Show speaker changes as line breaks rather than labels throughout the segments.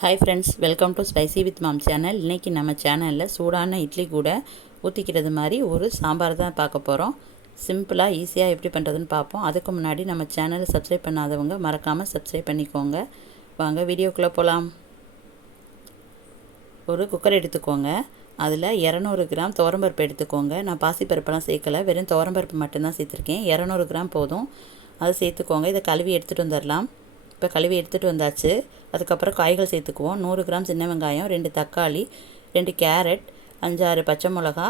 Hi friends welcome to spicy with mom channel இன்றைக்கி நம்ம சேனலில் சூடான இட்லி கூட ஊற்றிக்கிறது மாதிரி ஒரு சாம்பார் தான் பார்க்க போகிறோம் சிம்பிளாக ஈஸியாக எப்படி பண்ணுறதுன்னு பார்ப்போம். அதுக்கு முன்னாடி நம்ம சேனலை சப்ஸ்கிரைப் பண்ணாதவங்க மறக்காமல் சப்ஸ்கிரைப் பண்ணிக்கோங்க. வாங்க வீடியோக்குள்ளே போகலாம் ஒரு குக்கர் எடுத்துக்கோங்க. அதில் இரநூறு கிராம் துவரம்பருப்பு எடுத்துக்கோங்க. நான் பாசிப்பருப்பெல்லாம் சேர்க்கலை. வெறும் துவரம்பருப்பு மட்டும்தான் சேர்த்துருக்கேன். இரநூறு கிராம் போதும். அதை சேர்த்துக்கோங்க. இதை கழுவி எடுத்துகிட்டு வந்துடலாம் இப்போ கழுவி எடுத்துகிட்டு வந்தாச்சு. அதுக்கப்புறம் காய்கள் சேர்த்துக்குவோம். நூறு கிராம் சின்ன வெங்காயம் ரெண்டு தக்காளி ரெண்டு கேரட் அஞ்சாறு பச்சை மிளகா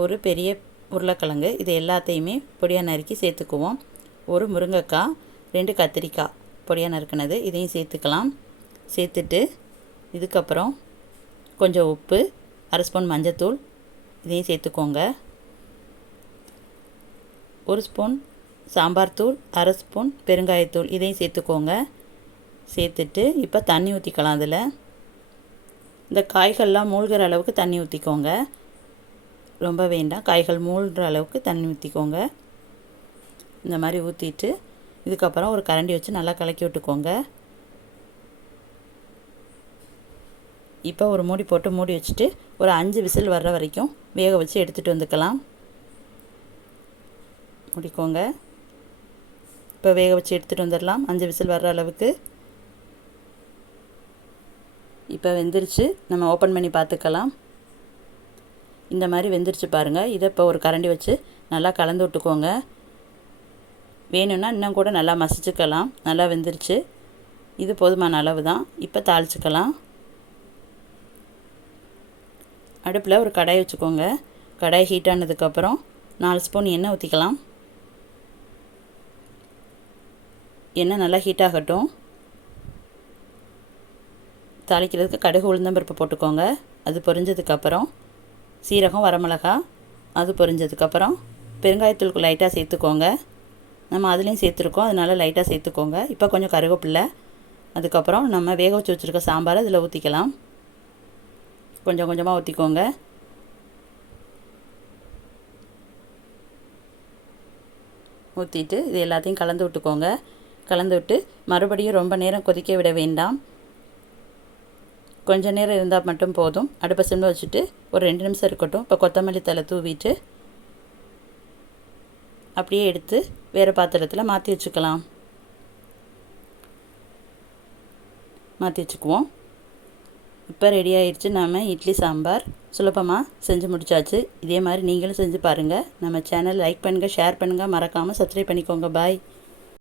ஒரு பெரிய உருளைக்கிழங்கு. இது எல்லாத்தையுமே பொடியாக நறுக்கி சேர்த்துக்குவோம். ஒரு முருங்கைக்காய் ரெண்டு கத்திரிக்காய் பொடியாக நறுக்கினது. இதையும் சேர்த்துக்கலாம். சேர்த்துட்டு இதுக்கப்புறம் கொஞ்சம் உப்பு அரை ஸ்பூன் மஞ்சத்தூள். இதையும் சேர்த்துக்கோங்க. ஒரு ஸ்பூன் சாம்பார் தூள் அரை ஸ்பூன் பெருங்காயத்தூள் இதையும் சேர்த்துக்கோங்க. சேர்த்துட்டு இப்போ தண்ணி ஊற்றிக்கலாம் அதில். இந்த காய்கள்லாம் மூழ்கிற அளவுக்கு தண்ணி ஊற்றிக்கோங்க ரொம்ப வேண்டாம். காய்கள் மூழ்கிற அளவுக்கு தண்ணி ஊற்றிக்கோங்க இந்த மாதிரி ஊற்றிட்டு இதுக்கப்புறம் ஒரு கரண்டி வச்சு நல்லா கலக்கி விட்டுக்கோங்க. இப்போ ஒரு மூடி போட்டு மூடி வச்சுட்டு ஒரு அஞ்சு விசில் வர்ற வரைக்கும் வேக வச்சு எடுத்துகிட்டு வந்துக்கலாம். முடிக்கோங்க. இப்போ வேக வச்சு எடுத்துகிட்டு வந்துடலாம். அஞ்சு விசில் வர்ற அளவுக்கு. இப்போ வெந்துருச்சு. நம்ம ஓப்பன் பண்ணி பார்த்துக்கலாம். இந்த மாதிரி வெந்துருச்சு பாருங்கள் இதை இப்போ ஒரு கரண்டி வச்சு நல்லா கலந்து விட்டுக்கோங்க. வேணும்னா இன்னும் கூட நல்லா மசிச்சுக்கலாம். நல்லா வெந்துருச்சு. இது போதுமான அளவு தான் இப்போ தாளிச்சுக்கலாம். அடுப்பில் ஒரு கடாய் வச்சுக்கோங்க. கடாய் ஹீட் ஆனதுக்கப்புறம் நாலு ஸ்பூன் எண்ணெய் ஊற்றிக்கலாம் எண்ணெய் நல்லா ஹீட் ஆகட்டும். தாளிக்கிறதுக்கு கடுகு உளுந்தம்பருப்பு போட்டுக்கோங்க. அது பொரிஞ்சதுக்கப்புறம் சீரகம் வரமிளகா அது பொரிஞ்சதுக்கப்புறம் பெருங்காயத்தூளுக்கு லைட்டாக சேர்த்துக்கோங்க. நம்ம அதுலேயும் சேர்த்துருக்கோம். அதனால் லைட்டாக சேர்த்துக்கோங்க. இப்போ கொஞ்சம் கருவேப்பில்லை அதுக்கப்புறம் நம்ம வேக வச்சு வச்சுருக்க சாம்பாரை இதில் ஊற்றிக்கலாம் கொஞ்சம் கொஞ்சமாக ஊற்றிக்கோங்க ஊற்றிட்டு இது எல்லாத்தையும் கலந்து விட்டுக்கோங்க. கலந்து விட்டு மறுபடியும் ரொம்ப நேரம் கொதிக்க விட வேண்டாம். கொஞ்ச நேரம் இருந்தால் மட்டும் போதும். அடுப்பை சிம்மில் வச்சுட்டு ஒரு ரெண்டு நிமிஷம் இருக்கட்டும். இப்போ கொத்தமல்லி தலை தூவிட்டு அப்படியே எடுத்து வேறு பாத்திரத்தில் மாற்றி வச்சுக்கலாம். மாற்றி வச்சுக்குவோம். இப்போ ரெடி ஆயிடுச்சு நம்ம இட்லி சாம்பார் சுலபமாக செஞ்சு முடிச்சாச்சு. இதே மாதிரி நீங்களும் செஞ்சு பாருங்கள் நம்ம சேனல் லைக் பண்ணுங்கள் ஷேர் பண்ணுங்கள் மறக்காமல் சப்ஸ்கிரைப் பண்ணிக்கோங்க. பாய்